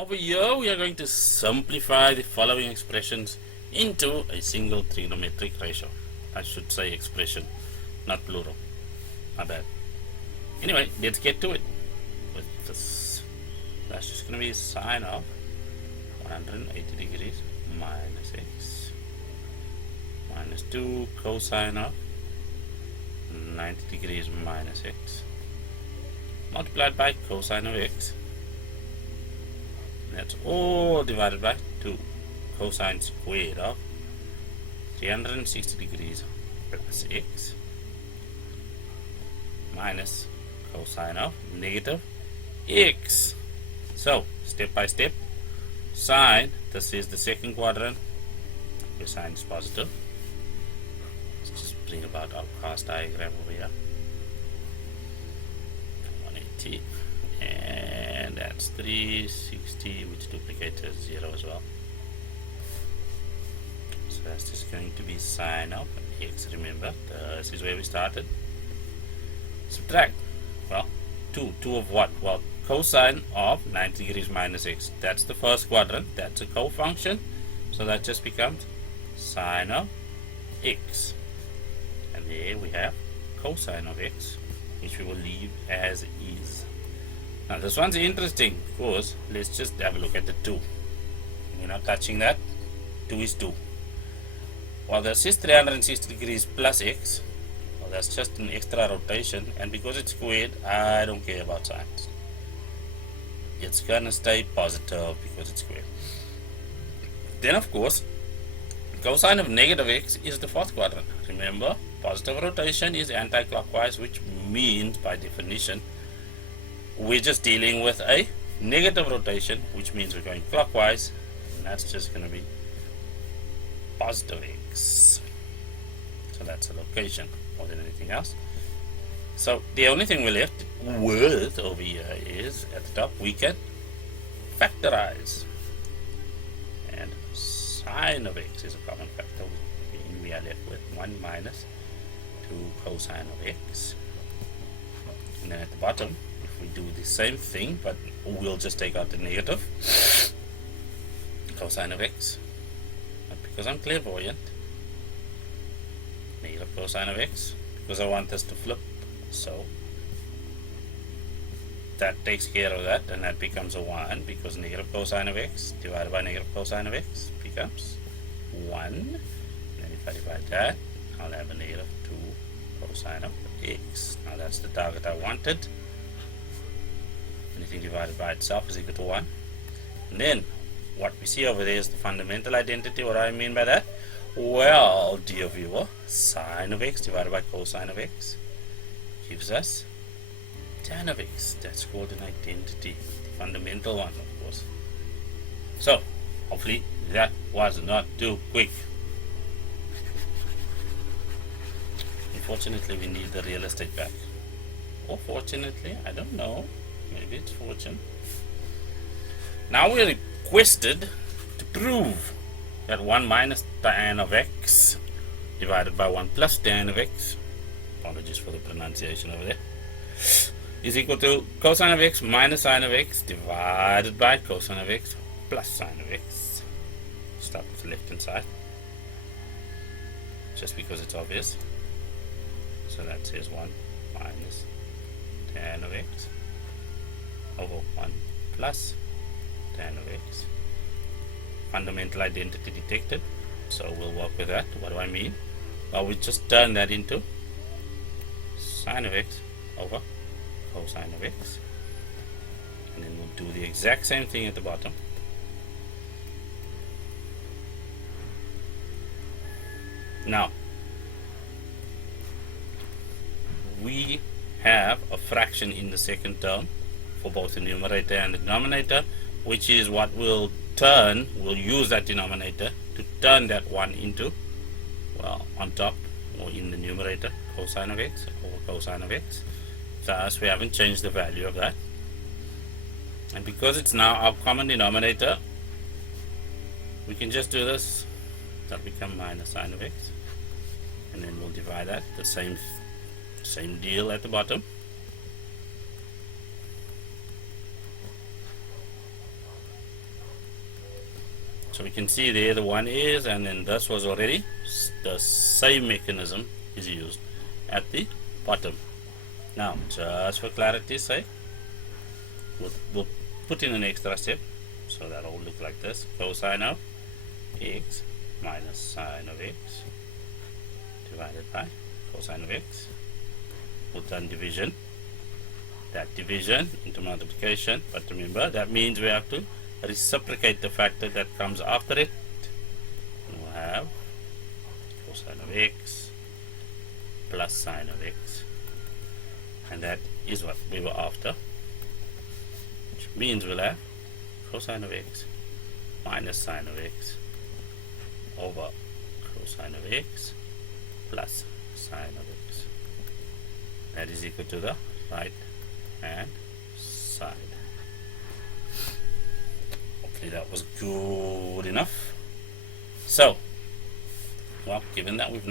Over here we are going to simplify the following expressions into a single trigonometric ratio. I should say expression, not plural. My bad. Anyway, let's get to it. With this, that's just going to be sine of 180 degrees minus x minus 2 cosine of 90 degrees minus x multiplied by cosine of x. That's all divided by 2 cosine squared of 360 degrees plus x minus cosine of negative x. So, step by step, sine, this is the second quadrant, where sine is positive. Let's just bring about our cast diagram over here. 180, and that's 360, which duplicates 0 as well. So that's just going to be sine of x. Remember, this is where we started. Subtract. Well, 2 of what? Well, cosine of 90 degrees minus x. That's the first quadrant. That's a cofunction. So that just becomes sine of x. And there we have cosine of x, which we will leave as is. Now this one's interesting because let's just have a look at the 2. We're not touching that. 2 is 2. Well, this is 360 degrees plus x. Well, that's just an extra rotation, and because it's squared, I don't care about signs. It's gonna stay positive because it's squared. Then of course, cosine of negative x is the fourth quadrant. Remember, positive rotation is anti-clockwise, which means by definition we're just dealing with a negative rotation, which means we're going clockwise, and that's just going to be positive x. So that's a location more than anything else. So the only thing we're left with over here is at the top we can factorize, and sine of x is a common factor. We are left with 1 minus 2 cosine of x, and then at the bottom if we do the same thing, but we'll just take out the negative cosine of x, but because I'm clairvoyant, negative cosine of x, because I want this to flip, so that takes care of that, and that becomes a 1, because negative cosine of x divided by negative cosine of x becomes 1. And then if I divide that, I'll have a negative 2 cosine of x. Now that's the target I wanted. Anything divided by itself is equal to 1. And then what we see over there is the fundamental identity. What do I mean by that? Well, dear viewer, sine of x divided by cosine of x gives us tan of x. That's called an identity, the fundamental one, of course. So hopefully that was not too quick. Unfortunately, we need the real estate back. Or fortunately, I don't know. Maybe it's fortune. Now we're requested to prove that 1 minus tan of x divided by 1 plus tan of x, apologies for the pronunciation over there, is equal to cosine of x minus sine of x divided by cosine of x plus sine of x. Start with the left hand side, just because it's obvious. So that says 1 minus tan of x over 1 plus tan of x. Fundamental identity detected, so we'll work with that. What do I mean? Well, we just turn that into sine of x over cosine of x, and then we'll do the exact same thing at the bottom. Now we have a fraction in the second term for both the numerator and the denominator, which is what we'll use that denominator to turn that 1 into, well, on top or in the numerator, cosine of x over cosine of x. Thus we haven't changed the value of that, and because it's now our common denominator, we can just do this. That'll become minus sine of x, and then we'll divide that, the same deal at the bottom. So we can see there the 1 is, and then this was already the same mechanism is used at the bottom. Now, just for clarity's sake, we'll put in an extra step, so that will look like this: cosine of x minus sine of x divided by cosine of x. We've done division. That division into multiplication, but remember that means we have to reciprocate the factor that comes after it. We'll have cosine of x plus sine of x, and that is what we were after, which means we'll have cosine of x minus sine of x over cosine of x plus sine of x. That is equal to the right hand side. Hopefully that was good enough. So, well, given that we've now